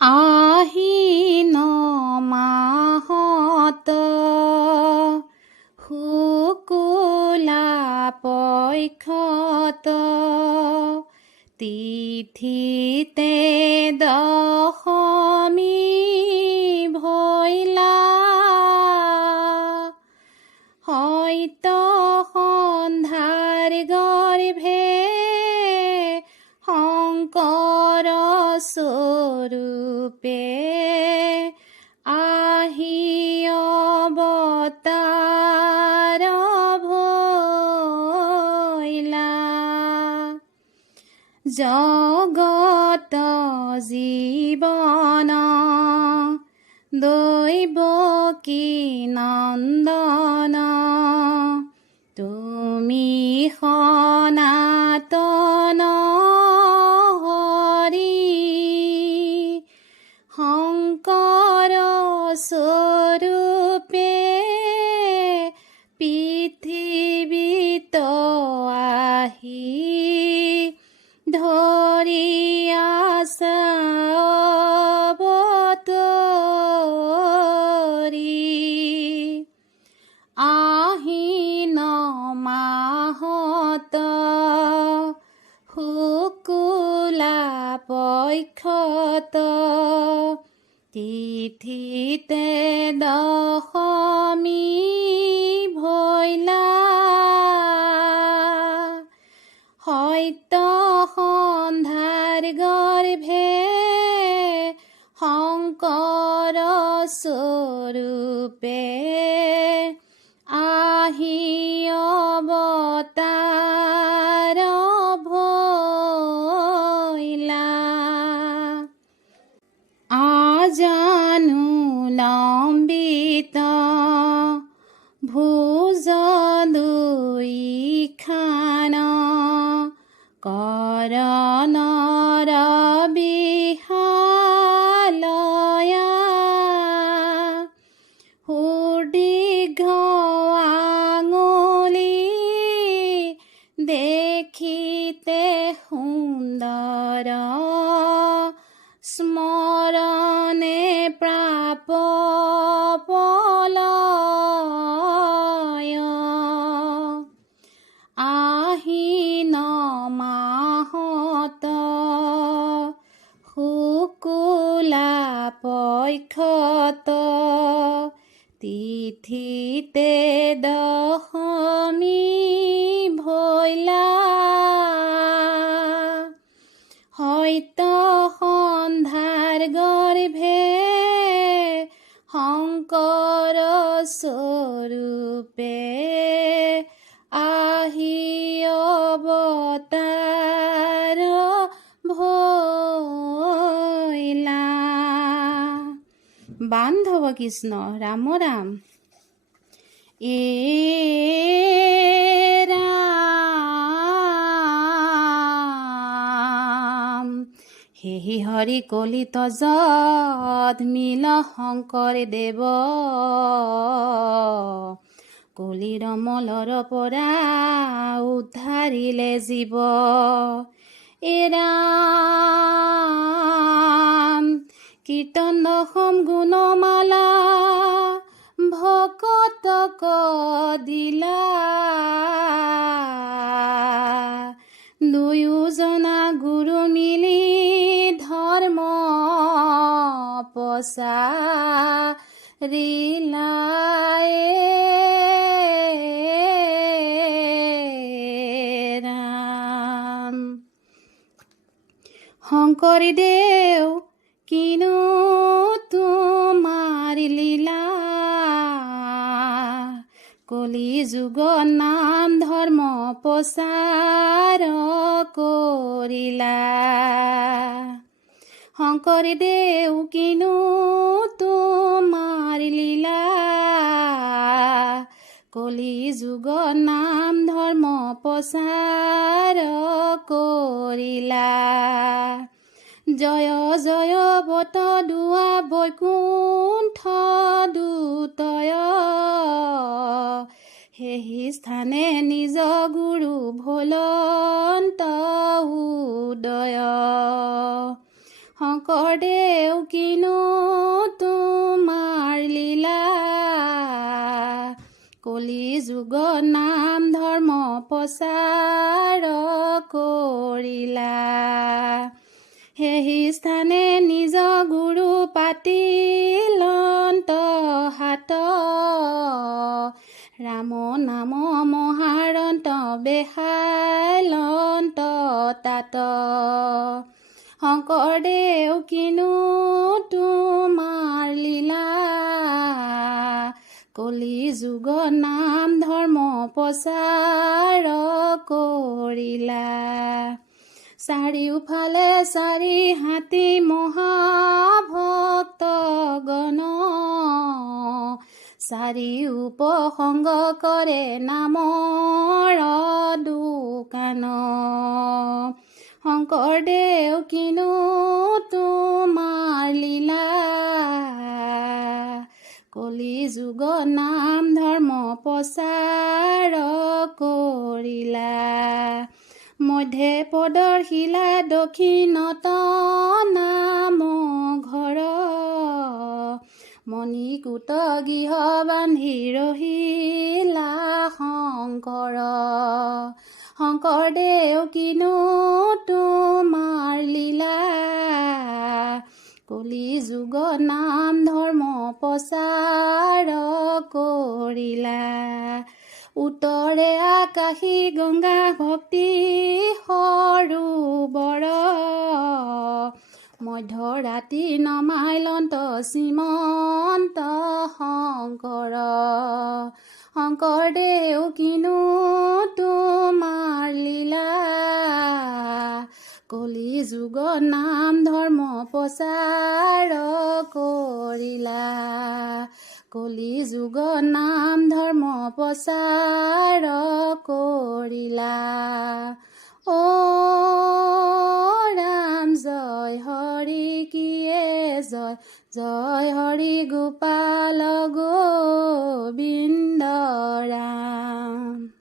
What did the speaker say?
আহিন মাহত শুকুলা পক্ষত তিথিতে দশমী ভৈলা হয়ত সন্ধাৰ গৰ্ভে শংকৰ স্বৰূপে আহি অৱতাৰ ভৈলা জগত জীৱন দৈৱকী নন্দন তুমি সনাতন হৰি শংকৰ স্বৰূপে পৃথিৱীত আহি ধৰি আছা আহিন মাহত শুকুলা পক্ষত তিথিতে দশমী ভৈলা হয়ত সন্ধাৰ গৰ্ভে শংকৰ স্বৰূপে আহি অৱতাৰ ভৈলা আজানু লম্বিত ভুজ দুইখান কৰণৰ বিশালয়া সুদীৰ্ঘ আঙুলি দেখিতে সুন্দৰ স্মৰণে প্ৰাপ পলয় আহিন মাহত শুকুলা পক্ষত তিথিতে দশমী ভৈলা হয়ত সন্ধাৰ গৰ্ভে শংকৰ স্বৰূপে আহি অৱতাৰ ভৈলা বান্ধৱ কৃষ্ণ ৰাম ৰাম এ ৰাম সেহি হৰি কলিত যত মিল শংকৰ দেৱ কলিৰ মলৰ পৰা উদ্ধাৰিলে জীৱ এ ৰাম কীৰ্তন দশম গুণমালা ভকতক দিলা দুয়োজনা গুৰু মিলি ধৰ্ম প্ৰচাৰিলাই ৰাম শংকৰদেৱ কিনো তোমাৰ লীলা কলি যুগ নাম ধৰ্ম প্ৰচাৰ কৰিলা শংকৰদেৱ কিনো তোমাৰ লীলা কলি যুগ নাম ধৰ্ম প্ৰচাৰ কৰিলা জয় জয় বত দুৱা বৈকুণ্ঠ দুতয় সেহি স্থানে নিজ গুৰু ভোলন্ত উদয় শংকৰদেউ কিনো তোমাৰ লীলা কলি যুগত নাম ধৰ্ম প্ৰচাৰ কৰিলা সেই স্থানে নিজ গুৰু পাতিলন্ত হাত ৰাম নাম মহাৰন্ত বেহালন্ত তাত শংকৰদেউ কিনো তোমাৰ লীলা কলি যুগত নাম ধৰ্ম প্ৰচাৰ কৰিলা চাৰিওফালে চাৰি হাতী মহাভক্ত গণ চাৰি উপসংগ কৰে নামৰ দোকান শংকৰদেউ কিনো তোমাৰ লীলা কলি যুগত নাম ধৰ্ম প্ৰচাৰ কৰিলা মধ্যে প্ৰদৰ্শিলা দক্ষিণত নাম ঘৰ মণিকূট গৃহ বান্ধি ৰহিলা শংকৰ শংকৰদেউ কিনো তোমাৰ লীলা কলি যুগত নাম ধৰ্ম প্ৰচাৰ কৰিলা উত্তৰে আকাশী গংগা ভক্তি সৰোবৰ মধ্য ৰাতি নমাইলন্ত শ্ৰীমন্ত শংকৰ শংকৰদেউ কিনো তোমাৰ লীলা কলি যুগত নাম ধৰ্ম প্ৰচাৰ কৰিলা কলি যুগত নাম ধৰ্ম প্ৰচাৰ কৰিলা ও ৰাম জয় হৰি কিয়ে জয় জয় হৰি গোপাল গোবিন্দ ৰাম